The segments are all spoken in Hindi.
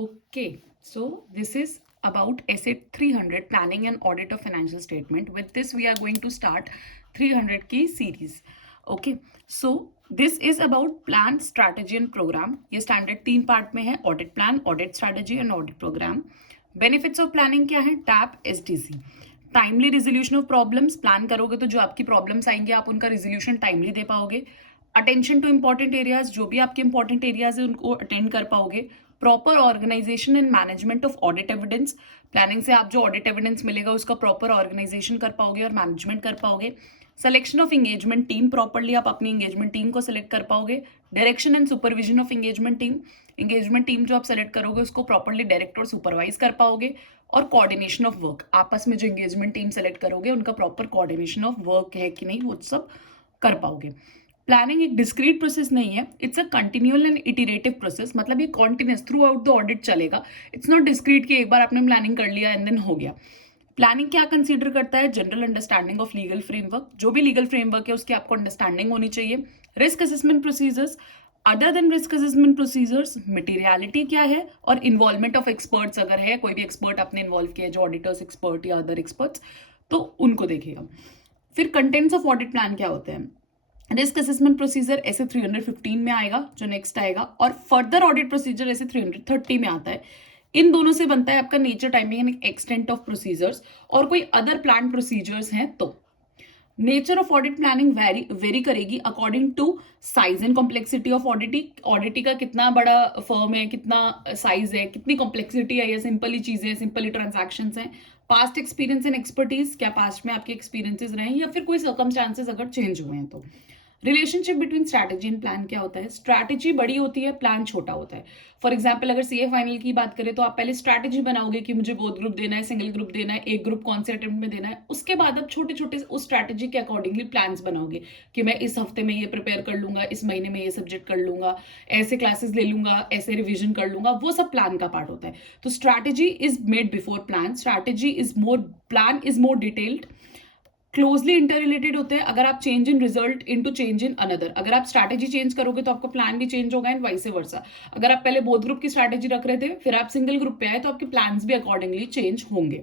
Okay, so this is about SA 300 Planning and Audit of Financial Statement. With this, we are going to start 300 की series. Okay, so this is about plan, strategy and program. ये standard 3 part में है, audit plan, audit strategy and audit program. Benefits of planning क्या है? TAP SDC. Timely resolution of problems. Plan करोगे तो जो आपकी प्रॉब्लम्स आएंगे आप उनका रिजोल्यूशन टाइमली दे पाओगे. अटेंशन टू इंपॉर्टेंट एरियाज, जो भी आपके इंपॉर्टेंट एरियाज है उनको अटेंड कर पाओगे. Proper organisation and management of audit evidence. Planning से आप जो ऑडिट एविडेंस मिलेगा उसका प्रॉपर ऑर्गेनाइजेशन कर पाओगे और मैनेजमेंट कर पाओगे. Selection of engagement team, properly आप अपनी इंगेजमेंट टीम को सिलेक्ट कर पाओगे. Direction and supervision of engagement team. Engagement team जो आप सेलेक्ट करोगे उसको प्रॉपरली डायरेक्ट और सुपरवाइज कर पाओगे. और कोऑर्डिनेशन ऑफ वर्क, आपस में जो इंगेजमेंट टीम सेलेक्ट करोगे उनका प्रॉपर कोऑर्डिनेशन ऑफ वर्क है कि नहीं वो सब कर पाओगे. प्लानिंग एक डिस्क्रीट प्रोसेस नहीं है, it's a continual and iterative process. मतलब ये continuous through out the audit चलेगा. इट्स नॉट डिस्क्रीट कि एक बार आपने प्लानिंग कर लिया एंड देन हो गया. प्लानिंग क्या कंसीडर करता है? General understanding of legal framework. जो भी लीगल फ्रेमवर्क है उसकी आपको अंडरस्टैंडिंग होनी चाहिए. Risk assessment procedures. Other than risk assessment procedures, materiality क्या है और इन्वॉल्वमेंट ऑफ एक्सपर्ट्स, अगर है कोई भी एक्सपर्ट आपने इन्वॉल्व किया है जो ऑडिटर्स एक्सपर्ट या अदर एक्सपर्ट्स, तो उनको देखिएगा. फिर कंटेंट्स ऑफ ऑडिट प्लान क्या होते हैं? रिस्क असेसमेंट प्रोसीजर ऐसे 315 में आएगा जो नेक्स्ट आएगा, और फर्दर ऑडिट प्रोसीजर ऐसे 330 में आता है. इन दोनों से बनता है आपका nature, timing and extent of procedures. और कोई अदर प्लान प्रोसीजर्स हैं तो nature of audit planning vary करेगी according to size and complexity of auditee का कितना बड़ा फर्म है, कितना साइज है, कितनी कॉम्प्लेक्सिटी है, या सिंपली चीजें, सिंपली ट्रांजैक्शंस हैं. पास्ट एक्सपीरियंस एंड एक्सपर्टीज, क्या पास्ट में आपके एक्सपीरियंसेस रहे हैं या फिर कोई सर्कमस्टांसेस अगर चेंज हुए हैं तो. Relationship between strategy and plan क्या होता है? स्ट्रैटेजी बड़ी होती है, प्लान छोटा होता है. फॉर एग्जाम्पल अगर सीए फाइनल की बात करें तो आप पहले स्ट्रैटेजी बनाओगे कि मुझे बोथ ग्रुप देना है, सिंगल ग्रुप देना है, एक ग्रुप कौन से अटेम्प्ट में देना है. उसके बाद आप छोटे छोटे उस स्ट्रैटेजी के अकॉर्डिंगली प्लान्स बनाओगे कि मैं इस हफ्ते में ये प्रिपेयर कर लूंगा, इस महीने में ये सब्जेक्ट कर लूंगा, ऐसे क्लासेस ले लूंगा, ऐसे रिविजन कर लूंगा. वो सब प्लान का पार्ट होता है. तो strategy is made before plan. Strategy is more, plan is more detailed, closely inter होते हैं. अगर आप change in result into change in another, अगर आप स्ट्रैटेजी चेंज करोगे तो आपका प्लान भी चेंज होगा एंड वाइस वर्सा. अगर आप पहले बोथ ग्रुप की स्ट्रैटेजी रख रहे थे फिर आप सिंगल ग्रुप पे आए तो आपके प्लान्स भी अकॉर्डिंगली चेंज होंगे.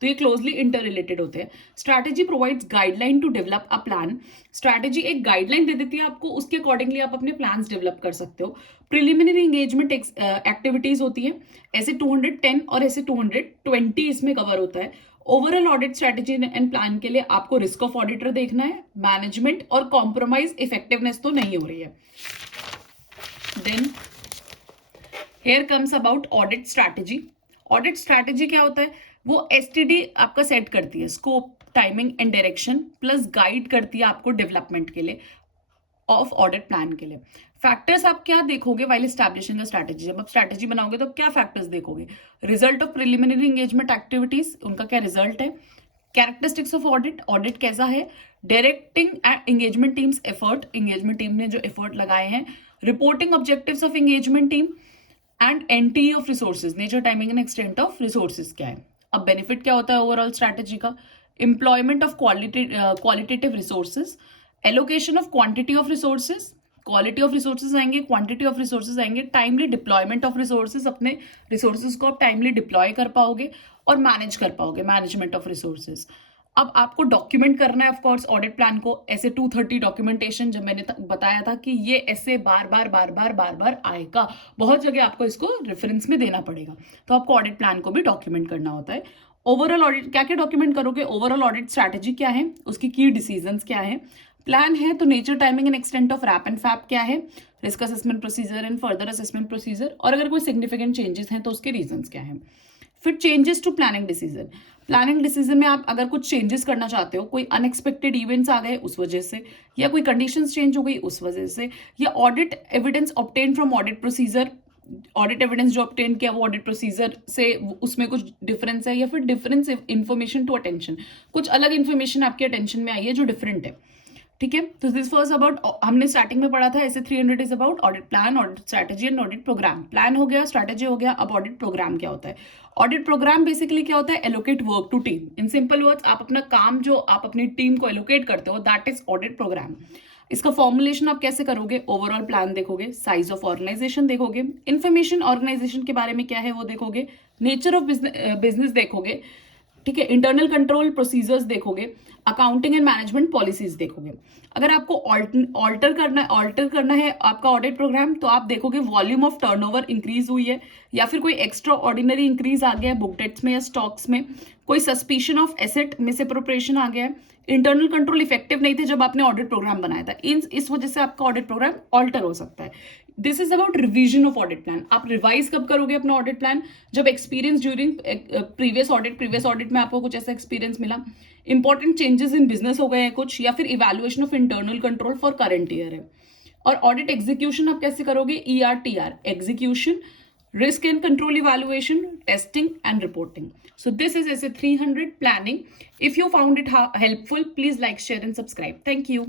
तो ये क्लोजली इंटर होते हैं. Strategy provides guideline to develop a plan. Strategy एक गाइडलाइन दे देती है आपको, उसके अकॉर्डिंगली आप अपने प्लान्स डेवलप कर सकते हो. प्रिलिमिनरी एंगेजमेंट एक्टिविटीज होती है, ऐसे 210 और ऐसे 220 इसमें कवर होता है. Overall audit strategy and plan के लिए आपको रिस्क ऑफ ऑडिटर देखना है, मैनेजमेंट और कॉम्प्रोमाइज इफेक्टिवनेस तो नहीं हो रही है. Then here comes about audit strategy. Audit strategy क्या होता है? वो एसटीडी आपका सेट करती है, scope, timing and direction, plus guide करती है आपको डेवलपमेंट के लिए ऑफ ऑडिट प्लान के लिए. फैक्टर्स आप क्या देखोगे वाइल एस्टैब्लिशिंग द स्ट्रैटेजी? जब आप स्ट्रैटेजी बनाओगे तो क्या फैक्टर्स देखोगे? Result of preliminary engagement activities, उनका क्या रिजल्ट है. कैरेक्टरिस्टिक्स ऑफ ऑडिट, ऑडिट कैसा है. Directing engagement teams effort, engagement team ने जो एफर्ट लगाए हैं. Reporting objectives of engagement team and entity of resources, nature, timing and extent of resources क्या है. अब बेनिफिट क्या होता है ओवरऑल स्ट्रैटेजी का? Employment of qualitative resources, allocation of quantity of resources, quality of resources आएंगे, क्वांटिटी ऑफ रिसोर्सेज आएंगे, टाइमली डिप्लॉयमेंट ऑफ रिसोर्सेज, अपने रिसोर्सेज को आप टाइमली डिप्लॉय कर पाओगे और मैनेज कर पाओगे, मैनेजमेंट ऑफ रिसोर्सेज. अब आपको डॉक्यूमेंट करना है ऑफकोर्स ऑडिट प्लान को, ऐसे 230 डॉक्यूमेंटेशन, जब मैंने बताया था कि ये ऐसे बार बार आएगा, बहुत जगह आपको इसको रेफरेंस में देना पड़ेगा, तो आपको ऑडिट प्लान को भी डॉक्यूमेंट करना होता है. ओवरऑल ऑडिट क्या क्या डॉक्यूमेंट करोगे? ओवरऑल ऑडिट स्ट्रैटेजी क्या है, उसकी की डिसीजंस क्या है. प्लान है तो nature, timing and extent of RAP and FAP क्या है, risk assessment procedure and further assessment procedure, और अगर कोई सिग्निफिकेंट चेंजेस हैं तो उसके रीजंस क्या है. फिर changes to planning decision. Planning decision में आप अगर कुछ चेंजेस करना चाहते हो, कोई अनएक्सपेक्टेड इवेंट्स आ गए उस वजह से, या कोई कंडीशंस चेंज हो गई उस वजह से, या audit evidence obtain from audit procedure, audit evidence जो ऑब्टेन किया वो ऑडिट प्रोसीजर से उसमें कुछ डिफरेंस है, या फिर डिफरेंस इन्फॉर्मेशन टू अटेंशन, कुछ अलग इन्फॉर्मेशन आपके अटेंशन में आई है जो डिफरेंट है. ठीक है, तो दिस वाज अबाउट, हमने स्टार्टिंग में पढ़ा था ऐसे 300 is about audit plan, audit strategy and audit program. Plan हो गया, स्ट्रैटेजी हो गया, अब ऑडिट प्रोग्राम क्या होता है. ऑडिट प्रोग्राम बेसिकली क्या होता है? Allocate work to team. In simple words, आप अपना काम जो आप अपनी टीम को एलोकेट करते हो, दैट इज ऑडिट प्रोग्राम. इसका फॉर्मुलेशन आप कैसे करोगे, ओवरऑल प्लान देखोगे, साइज ऑफ ऑर्गेनाइजेशन देखोगे, इन्फॉर्मेशन ऑर्गेनाइजेशन के बारे में क्या है वो देखोगे, नेचर ऑफ बिजनेस देखोगे, ठीक है, इंटरनल कंट्रोल प्रोसीजर्स देखोगे, अकाउंटिंग एंड मैनेजमेंट पॉलिसीज देखोगे। अगर आपको ऑल्टर करना है आपका ऑडिट प्रोग्राम, तो आप देखोगे वॉल्यूम ऑफ टर्नओवर इंक्रीज हुई है या फिर कोई एक्स्ट्रा ऑर्डिनरी इंक्रीज आ गया है बुक डेट्स में या स्टॉक्स में, कोई सस्पिशन ऑफ एसेट मिसअप्रोप्रिएशन आ गया है, इंटरनल कंट्रोल इफेक्टिव नहीं थे जब आपने ऑडिट प्रोग्राम बनाया था, इस वजह से आपका ऑडिट प्रोग्राम ऑल्टर हो सकता है। This is about revision of audit plan. आप रिवाइज कब करोगे अपना ऑडिट प्लान, जब एक्सपीरियंस ड्यूरिंग प्रीवियस ऑडिट में आपको कुछ ऐसा एक्सपीरियंस मिला, इंपॉर्टेंट चेंजेस इन बिजनेस हो गए हैं कुछ, या फिर evaluation of internal control for current year है। और ऑडिट एग्जीक्यूशन आप कैसे करोगे, ERTR, execution, risk and control evaluation, testing and reporting. So this is SA 300 planning. If you found it helpful, please like, share and subscribe. Thank you.